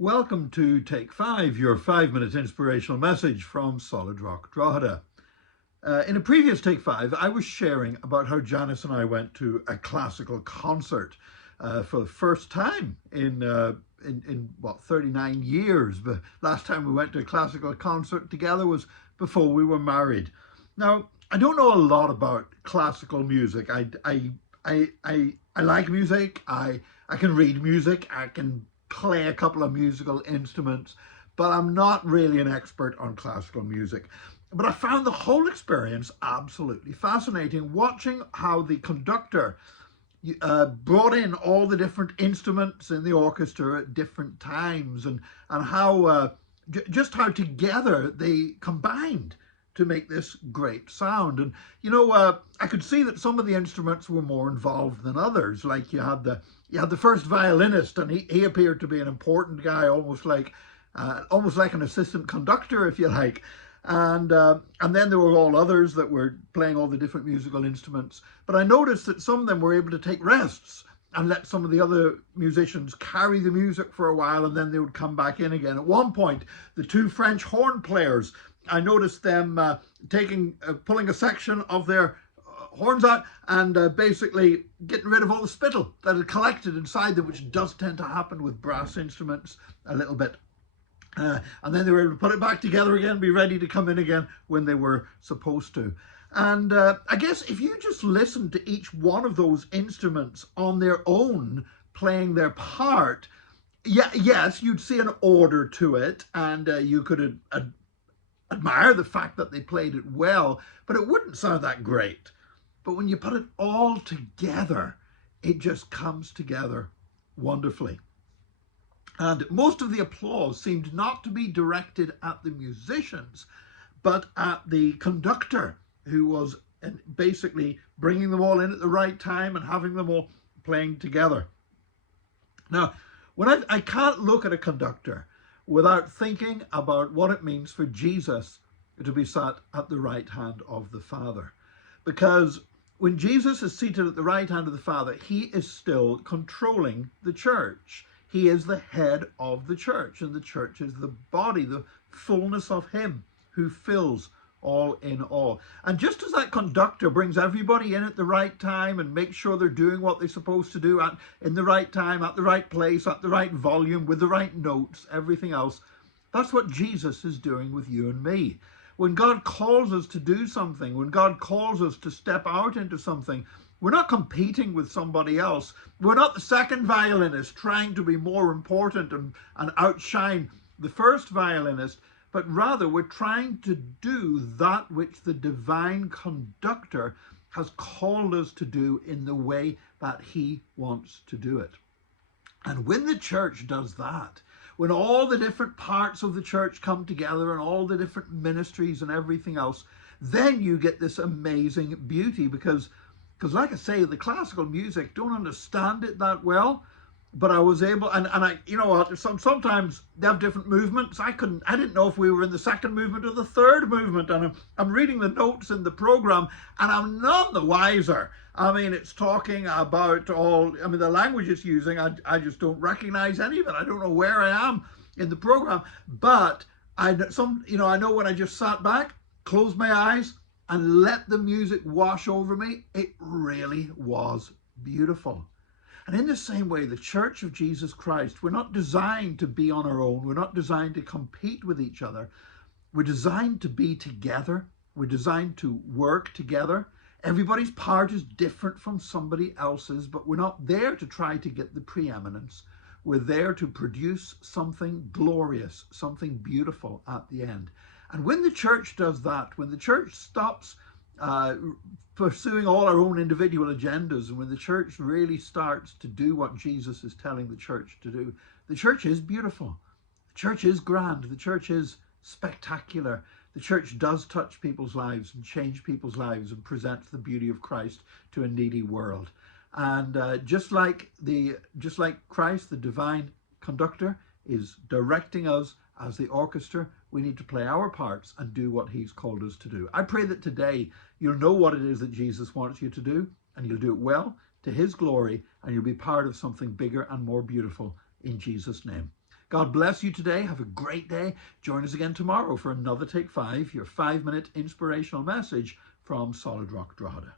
Welcome to Take 5, your 5-minute inspirational message from Solid Rock Drogheda. In a previous Take 5, I was sharing about how Janice and I went to a classical concert for the first time in 39 years. But last time we went to a classical concert together was before we were married. Now, I don't know a lot about classical music. I like music. I can read music. I can play a couple of musical instruments, but I'm not really an expert on classical music. But I found the whole experience absolutely fascinating, watching how the conductor brought in all the different instruments in the orchestra at different times, and how just how together they combined to make this great sound. And I could see that some of the instruments were more involved than others. Like you had the first violinist, and he appeared to be an important guy, almost like an assistant conductor, if you like. And then there were all others that were playing all the different musical instruments. But I noticed that some of them were able to take rests and let some of the other musicians carry the music for a while, and then they would come back in again. At one point, the two French horn players, I noticed them pulling a section of their horns out and basically getting rid of all the spittle that had collected inside them, which does tend to happen with brass instruments a little bit. And then they were able to put it back together again, be ready to come in again when they were supposed to. And I guess if you just listen to each one of those instruments on their own, playing their part, yes, you'd see an order to it, and you could admire the fact that they played it well, but it wouldn't sound that great. But when you put it all together, it just comes together wonderfully. And most of the applause seemed not to be directed at the musicians, but at the conductor, who was basically bringing them all in at the right time and having them all playing together. Now, when I can't look at a conductor without thinking about what it means for Jesus to be sat at the right hand of the Father. Because when Jesus is seated at the right hand of the Father, he is still controlling the church. He is the head of the church, and the church is the body, the fullness of him who fills all in all. And just as that conductor brings everybody in at the right time and makes sure they're doing what they're supposed to do in the right time, at the right place, at the right volume, with the right notes, everything else, that's what Jesus is doing with you and me. When God calls us to do something, when God calls us to step out into something, we're not competing with somebody else. We're not the second violinist trying to be more important and outshine the first violinist, but rather we're trying to do that which the divine conductor has called us to do in the way that he wants to do it. And when the church does that, when all the different parts of the church come together and all the different ministries and everything else, then you get this amazing beauty, because like I say, the classical music, don't understand it that well, but I was able, and I, sometimes they have different movements. I didn't know if we were in the second movement or the third movement, and I'm reading the notes in the program, and I'm none the wiser. I mean, it's talking about the language it's using, I just don't recognize any of it. I don't know where I am in the program, but I know when I just sat back, closed my eyes, and let the music wash over me, it really was beautiful. And in the same way, the Church of Jesus Christ, we're not designed to be on our own. We're not designed to compete with each other. We're designed to be together. We're designed to work together. Everybody's part is different from somebody else's, but we're not there to try to get the preeminence. We're there to produce something glorious, something beautiful at the end. And when the church does that, when the church stops pursuing all our own individual agendas, and when the church really starts to do what Jesus is telling the church to do, the church is beautiful. The church is grand. The church is spectacular. The church does touch people's lives and change people's lives and presents the beauty of Christ to a needy world. And just like Christ, the divine conductor, is directing us as the orchestra, we need to play our parts and do what he's called us to do. I pray that today you'll know what it is that Jesus wants you to do, and you'll do it well to his glory, and you'll be part of something bigger and more beautiful in Jesus' name. God bless you today. Have a great day. Join us again tomorrow for another Take 5, your 5-minute inspirational message from Solid Rock Drogheda.